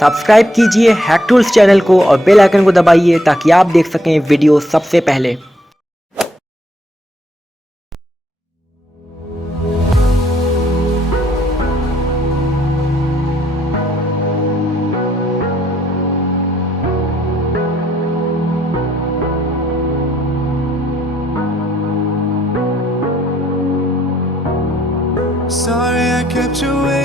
सब्सक्राइब कीजिए hack tools channel को और बेल आइकन को दबाइए ताकि आप देख सकें वीडियो सबसे पहले। Sorry I kept you